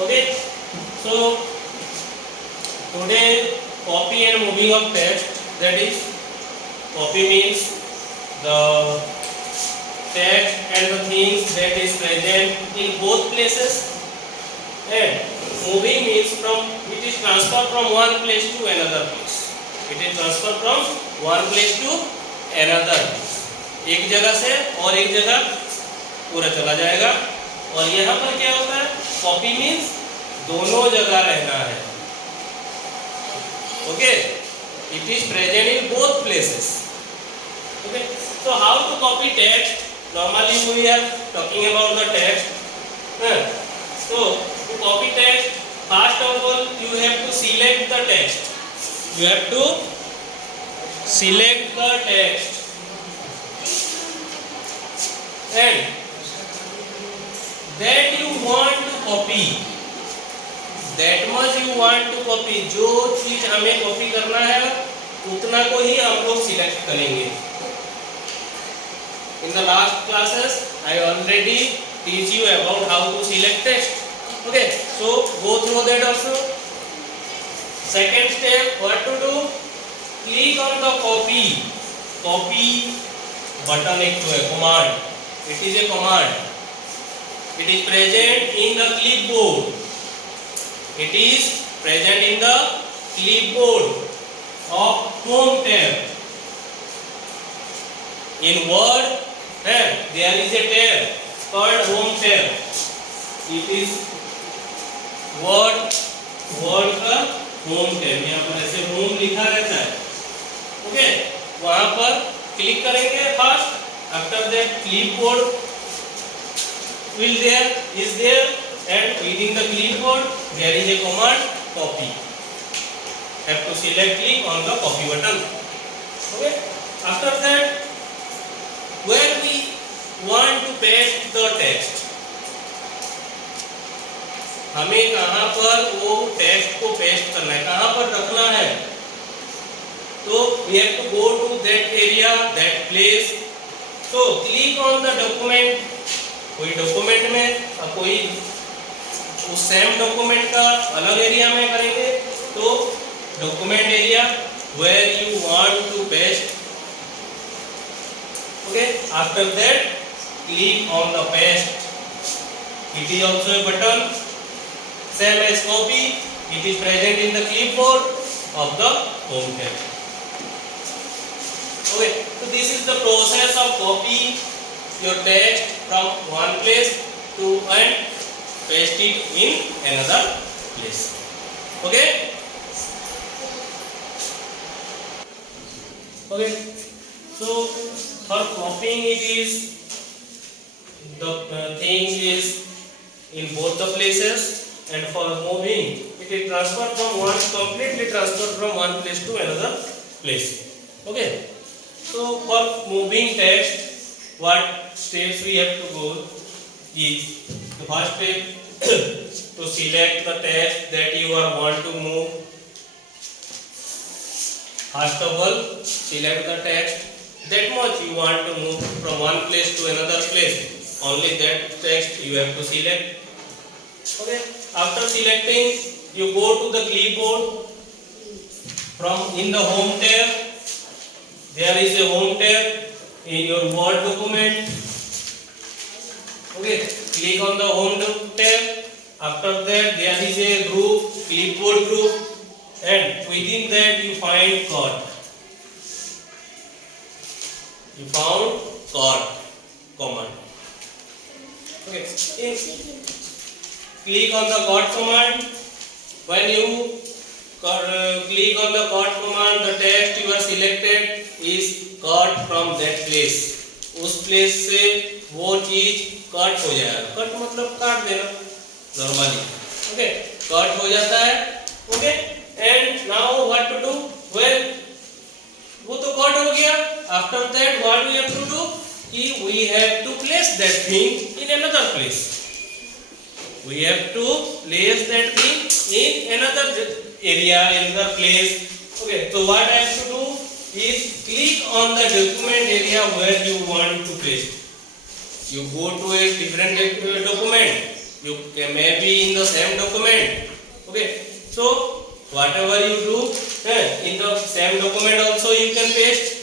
Okay, so today copy and moving of text, that is copy means the text and the things that is present in both places, and moving means from it is transferred from one place to another place. It is transferred from one place to another place. एक जगह से और एक जगह पूरा चला जाएगा. और यहाँ पर क्या होता है, कॉपी मीन्स दोनों जगह रहना है. Okay, it is present in both places. Okay, so how to copy text? Normally we are talking about the text. So to copy text, first of all you have to select the text. You have to select the text and that you want to copy, that much you want to copy. जो चीज हमें copy करना है उतना को ही हम लोग select करेंगे. In the last classes I already teach you about how to select text. Okay, so go through that also. Second step, what to do? Click on the copy button. एक तो है command. It is a command. It is present in the clipboard. It is present in the clipboard of home tab. In Word, there is a tab called home tab. It is Word का home tab. यहाँ पर ऐसे home लिखा रहता है. Okay, वहाँ पर click करेंगे first. After that, clipboard is there, and within the clipboard there is a command copy. Have to click on the copy button. Okay. After that, where we want to paste the text, हमें कहाँ पर वो text को paste करना है, कहाँ पर रखना है. तो we have to go to that area, that place. So click on the document. कोई डॉक्यूमेंट में और कोई उस सेम डॉक्यूमेंट का अलग एरिया में करेंगे. तो document area where you want to paste. Okay, after that click on the paste. It is also a button, same as copy. It is present in the clipboard of the home tab. Okay, so this is the process of copy your text from one place to and paste it in another place. Okay. Okay, so for copying it is the thing is in both the places, and for moving it is transferred from completely transferred from one place to another place. Okay, so for moving text, what steps we have to go is the first step to select the text that you want to move. First of all, select the text that much you want to move from one place to another place. Only that text you have to select. Okay. After selecting, you go to the clipboard. From in the home tab, there is a home tab in your Word document. Okay. Click on the home tab. After that, there is a group, clipboard group. And within that you find cut. You found cut command. Okay. Click on the cut command. When you click on the cut command, the text you are selected is cut from that place. उस place से वो चीज cut हो जाएगा. Cut मतलब काट देना normally. Okay. Cut हो जाता है. Okay. And now what to do? Well, वो तो कट हो गया. After that, what we have to do? We have to place that thing in another place. We have to place that thing in another area, another place. Okay. So what I have to do is click on the document area where you want to paste. You go to a different document. You may be in the same document. Okay, so whatever you do in the same document also you can paste.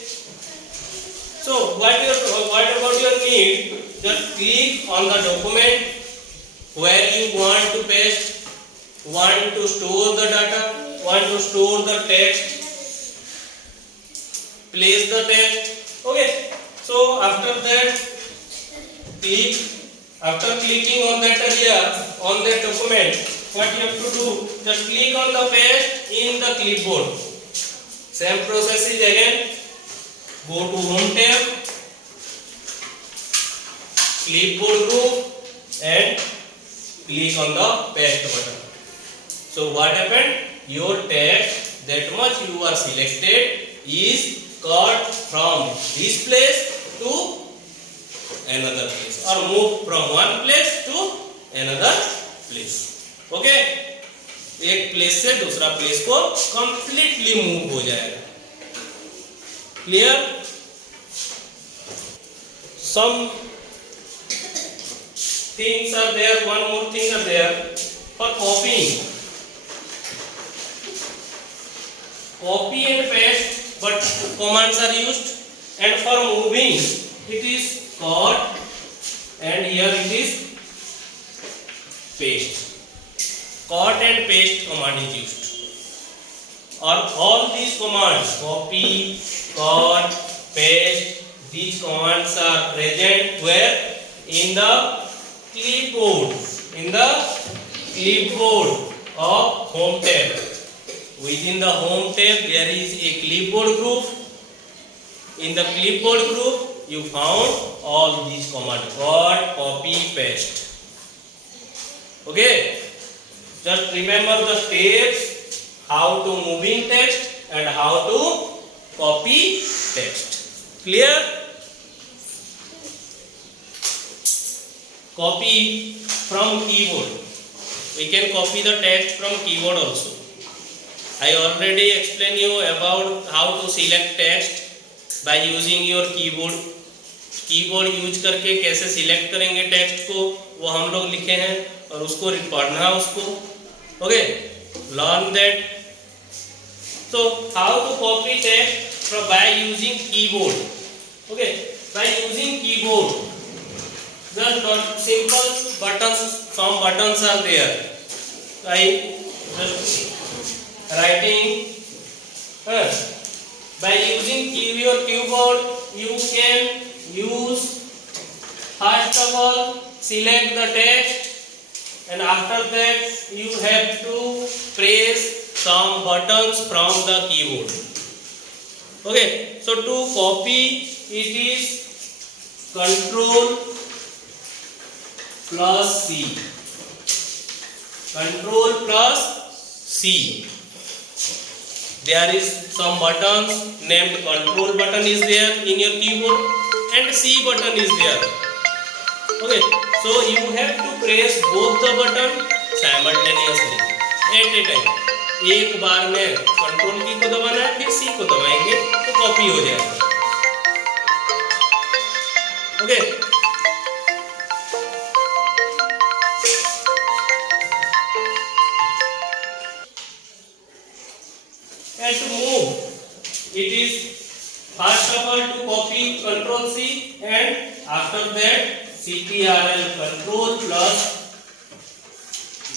So what about your need? Just click on the document where you want to paste, want to store the data, want to store the text, place the text. Okay, so after that after clicking on that area, on that document, what you have to do, just click on the paste in the clipboard. Same process is again. Go to home tab, clipboard group, and click on the paste button. So what happened? Your text that much you are selected is cut from this place to another place, or move from one place to another place. Okay, एक place से दूसरा place को completely move हो जाएगा. Clear? Some things are there. One more thing are there for copying. Copy and paste, but commands are used. And for moving, it is cut, and here it is paste. Cut and paste command is used. Or all these commands, copy, cut, paste, these commands are present where? In the clipboard. In the clipboard of home tab. Within the home tab there is a clipboard group. In the clipboard group you found all these commands: cut, copy, paste. Okay, just remember the steps. How to moving text and how to copy text. Clear? Copy from keyboard. We can copy the text from keyboard also. I already explained you about how to select text by using your keyboard. Keyboard use करके कैसे select करेंगे text को वो हम लोग लिखे हैं और उसको पढ़ना उसको. Okay, learn that. So how to copy text by using keyboard? Okay, by using keyboard, just simple buttons. Some buttons are there. I just writing. By using your keyboard, you can use first of all select the text, and after that you have to press some buttons from the keyboard. Okay, so to copy it is Control plus C. Control plus C. There is some buttons named Control button is there in your keyboard and C button is there. Okay, so you have to press both the button simultaneously at a time. एक बार में control की को दबाना है, फिर सी को दबाएंगे तो कॉपी हो जाएगा. Okay, and to move it is first of all to copy Control C, and after that CTRL Control plus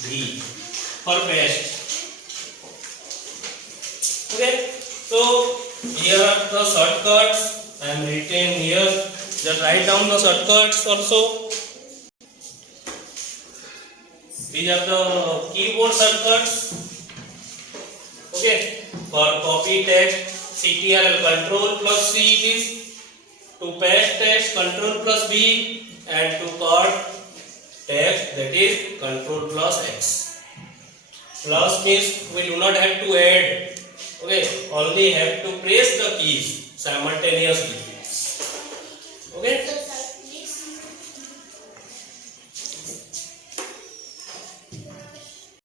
V for paste. Okay, so here are the shortcuts. I am written here. Just write down the shortcuts also. These are the keyboard shortcuts. Okay, for copy text CTRL Control plus C it is. To paste text Control plus V, and to cut text that is Control plus X. Plus means we do not have to add. Okay, only have to press the keys simultaneously. Okay.